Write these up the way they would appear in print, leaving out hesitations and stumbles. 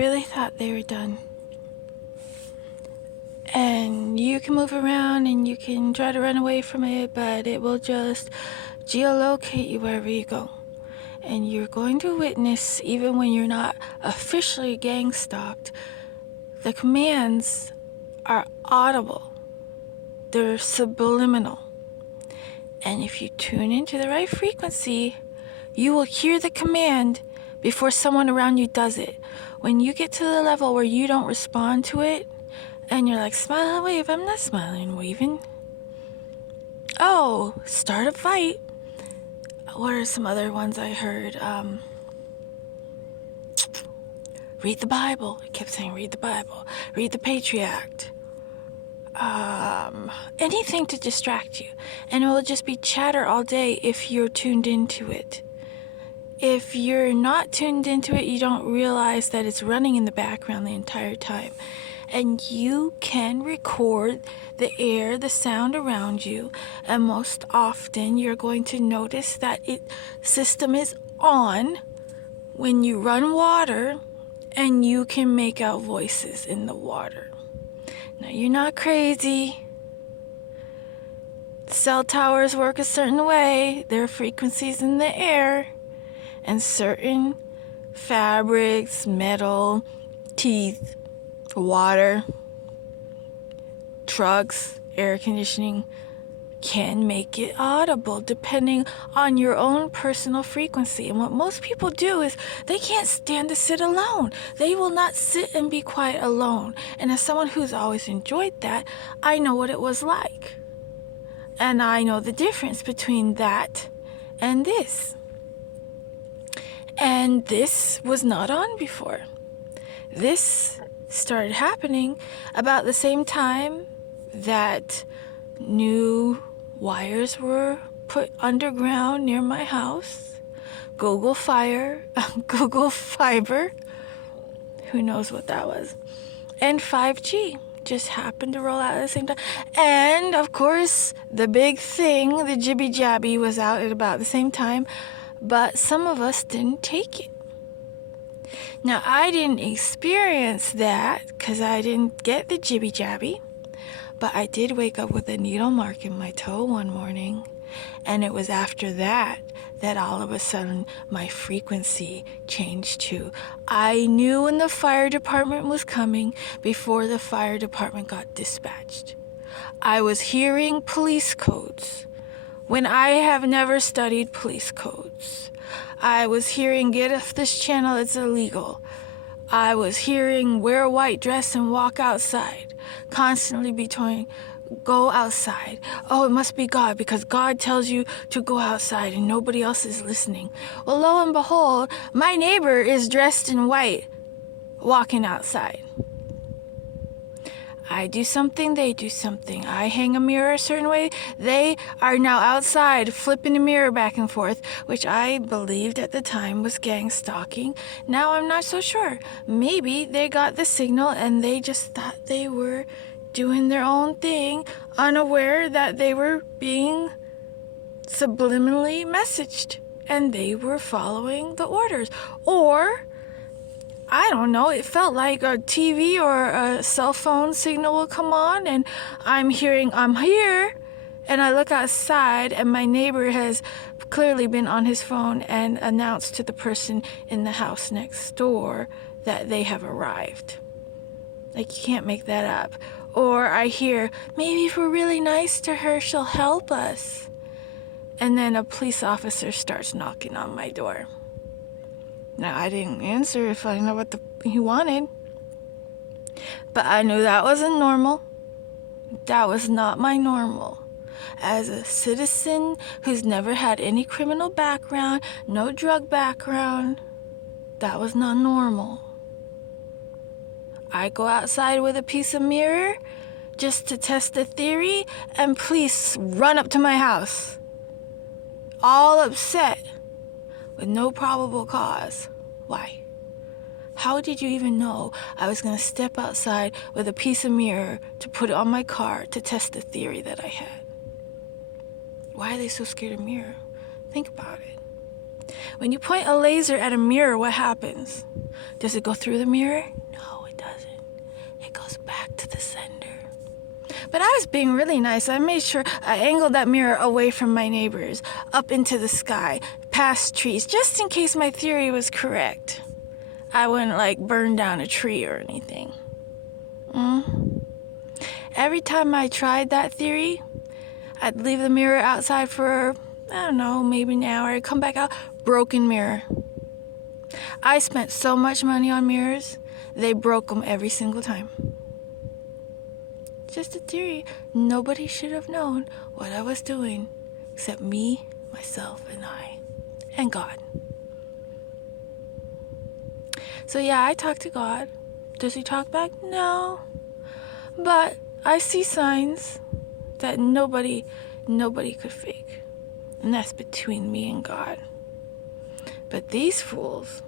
really thought they were done. And you can move around and you can try to run away from it, but it will just geolocate you wherever you go. And you're going to witness, even when you're not officially gang stalked, the commands are audible. They're subliminal. And if you tune into the right frequency, you will hear the command before someone around you does it. When you get to the level where you don't respond to it, and you're like, smile and wave, I'm not smiling and waving. Oh, start a fight. What are some other ones I heard? Read the Bible. I kept saying read the Bible. Read the Patriot Act. Anything to distract you. And it will just be chatter all day if you're tuned into it. If you're not tuned into it, you don't realize that it's running in the background the entire time. And you can record the air, the sound around you, and most often you're going to notice that system is on when you run water and you can make out voices in the water. Now, you're not crazy. Cell towers work a certain way. There are frequencies in the air, and certain fabrics, metal, teeth, water, trucks, air conditioning can make it audible depending on your own personal frequency. And what most people do is they can't stand to sit alone. They will not sit and be quiet alone. And as someone who's always enjoyed that, I know what it was like. And I know the difference between that and this. And this was not on before. This started happening about the same time that new wires were put underground near my house. Google Fiber, who knows what that was, and 5G just happened to roll out at the same time. And of course, the big thing, the jibby jabby, was out at about the same time, but some of us didn't take it. Now, I didn't experience that because I didn't get the jibby jabby, but I did wake up with a needle mark in my toe one morning, and it was after that all of a sudden my frequency changed to, I knew when the fire department was coming before the fire department got dispatched. I was hearing police codes when I have never studied police codes. I was hearing, get off this channel, it's illegal. I was hearing, wear a white dress and walk outside. Constantly be told, go outside. Oh, it must be God, because God tells you to go outside and nobody else is listening. Well, lo and behold, my neighbor is dressed in white, walking outside. I do something, they do something. I hang a mirror a certain way. They are now outside flipping a mirror back and forth, which I believed at the time was gang stalking. Now I'm not so sure. Maybe they got the signal and they just thought they were doing their own thing, unaware that they were being subliminally messaged and they were following the orders. Or I don't know, it felt like a TV or a cell phone signal will come on and I'm hearing, I'm here, and I look outside and my neighbor has clearly been on his phone and announced to the person in the house next door that they have arrived. Like, you can't make that up. Or I hear, maybe if we're really nice to her, she'll help us. And then a police officer starts knocking on my door. Now, I didn't answer if I know what he wanted. But I knew that wasn't normal. That was not my normal. As a citizen who's never had any criminal background, no drug background, that was not normal. I go outside with a piece of mirror just to test the theory, and police run up to my house, all upset, with no probable cause. Why? How did you even know I was going to step outside with a piece of mirror to put it on my car to test the theory that I had? Why are they so scared of mirror? Think about it. When you point a laser at a mirror, what happens? Does it go through the mirror? No, it doesn't. It goes back to the sender. But I was being really nice. I made sure I angled that mirror away from my neighbors, up into the sky, past trees, just in case my theory was correct. I wouldn't, like, burn down a tree or anything. Every time I tried that theory, I'd leave the mirror outside for, I don't know, maybe an hour. I'd come back out, broken mirror. I spent so much money on mirrors, they broke them every single time. Just a theory. Nobody should have known what I was doing except me, myself, and I, and God. So yeah, I talk to God. Does he talk back? No. But I see signs that nobody could fake. And that's between me and God. But these fools,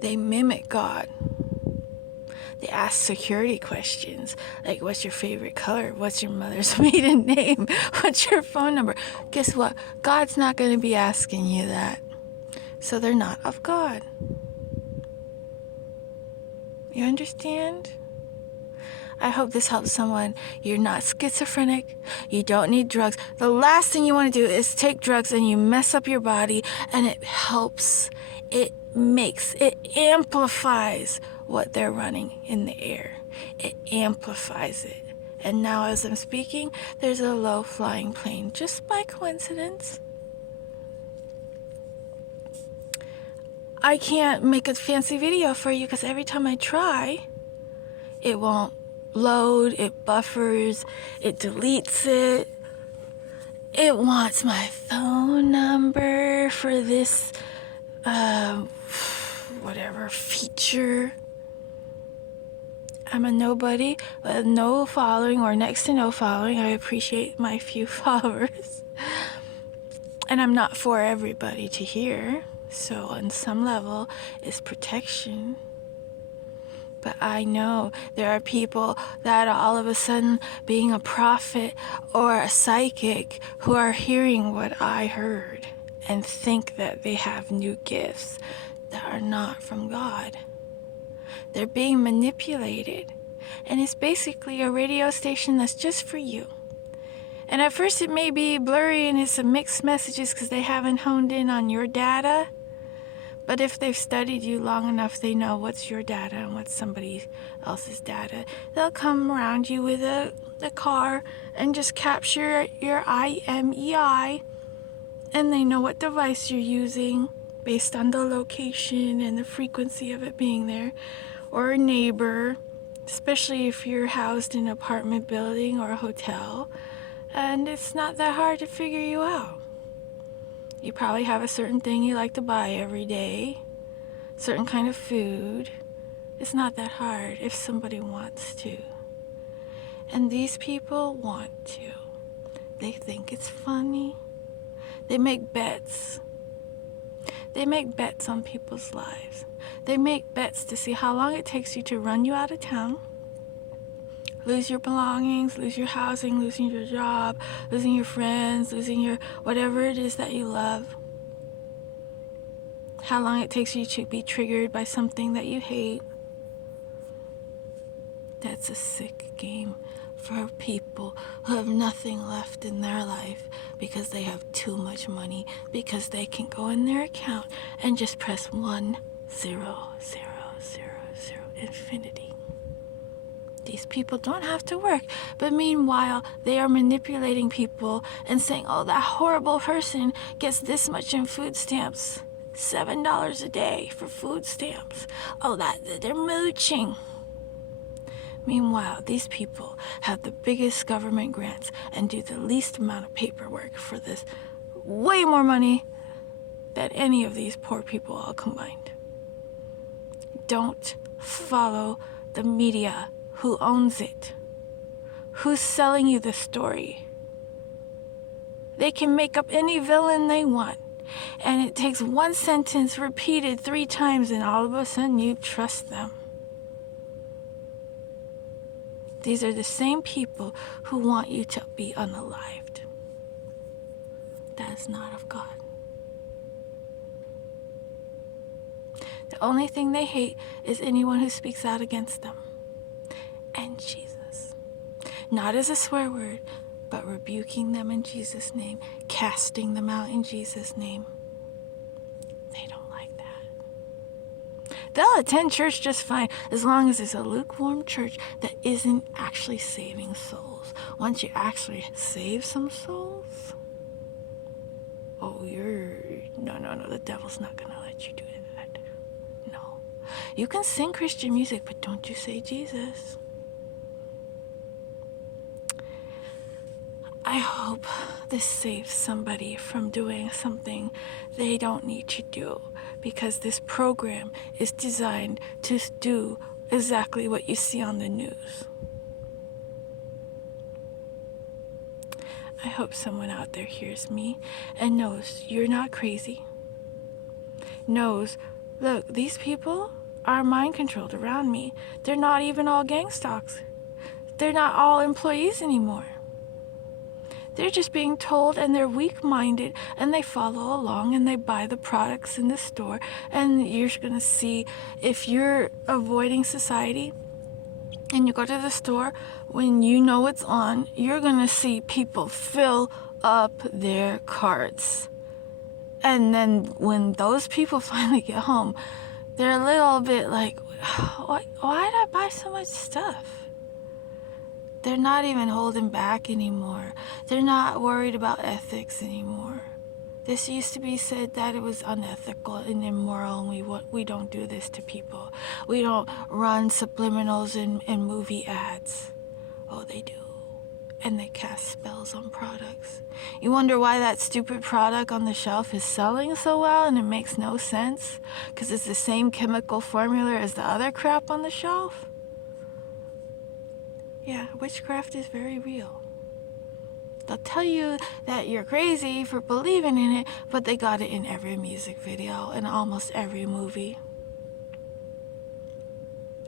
they mimic God. They ask security questions, like, what's your favorite color? What's your mother's maiden name? What's your phone number? Guess what? God's not going to be asking you that. So they're not of God. You understand? I hope this helps someone. You're not schizophrenic. You don't need drugs. The last thing you want to do is take drugs and you mess up your body, and it helps. It amplifies what they're running in the air. It amplifies it. And now as I'm speaking, there's a low-flying plane, just by coincidence. I can't make a fancy video for you because every time I try, it won't load, it buffers, it deletes it. It wants my phone number for this, whatever feature. I'm a nobody with no following or next to no following. I appreciate my few followers. And I'm not for everybody to hear. So on some level, it's protection. But I know there are people that are all of a sudden being a prophet or a psychic who are hearing what I heard and think that they have new gifts that are not from God. They're being manipulated. And it's basically a radio station that's just for you. And at first it may be blurry and it's some mixed messages because they haven't honed in on your data. But if they've studied you long enough, they know what's your data and what's somebody else's data. They'll come around you with a car and just capture your IMEI. And they know what device you're using based on the location and the frequency of it being there. Or a neighbor, especially if you're housed in an apartment building or a hotel. And it's not that hard to figure you out. You probably have a certain thing you like to buy every day, certain kind of food. It's not that hard if somebody wants to. And these people want to. They think it's funny. They make bets. They make bets on people's lives. They make bets to see how long it takes you to run you out of town, lose your belongings, lose your housing, losing your job, losing your friends, losing your whatever it is that you love. How long it takes you to be triggered by something that you hate. That's a sick game for people who have nothing left in their life because they have too much money, because they can go in their account and just press 1, 0, 0, 0, 0, infinity. These people don't have to work, but meanwhile, they are manipulating people and saying, oh, that horrible person gets this much in food stamps. $7 a day for food stamps. Oh, they're mooching. Meanwhile, these people have the biggest government grants and do the least amount of paperwork for this. Way more money than any of these poor people all combined. Don't follow the media. Who owns it? Who's selling you the story? They can make up any villain they want. And it takes one sentence repeated 3 times and all of a sudden you trust them. These are the same people who want you to be unalived. That is not of God. The only thing they hate is anyone who speaks out against them. And Jesus. Not as a swear word, but rebuking them in Jesus' name, casting them out in Jesus' name. They don't like that. They'll attend church just fine as long as it's a lukewarm church that isn't actually saving souls. Once you actually save some souls, oh, no, the devil's not going to let you do that. No. You can sing Christian music, but don't you say Jesus. I hope this saves somebody from doing something they don't need to do, because this program is designed to do exactly what you see on the news. I hope someone out there hears me and knows you're not crazy. Knows, look, these people are mind controlled around me. They're not even all gang stalks. They're not all employees anymore. They're just being told, and they're weak-minded, and they follow along, and they buy the products in the store, and you're going to see, if you're avoiding society and you go to the store, when you know it's on, you're going to see people fill up their carts. And then when those people finally get home, they're a little bit like, why did I buy so much stuff? They're not even holding back anymore. They're not worried about ethics anymore. This used to be said that it was unethical and immoral, and we don't do this to people. We don't run subliminals in movie ads. Oh, they do. And they cast spells on products. You wonder why that stupid product on the shelf is selling so well, and it makes no sense? Because it's the same chemical formula as the other crap on the shelf? Yeah, witchcraft is very real. They'll tell you that you're crazy for believing in it, but they got it in every music video and almost every movie.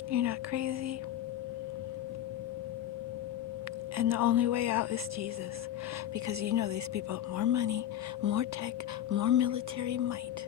You're not crazy. And the only way out is Jesus. Because you know these people have more money, more tech, more military might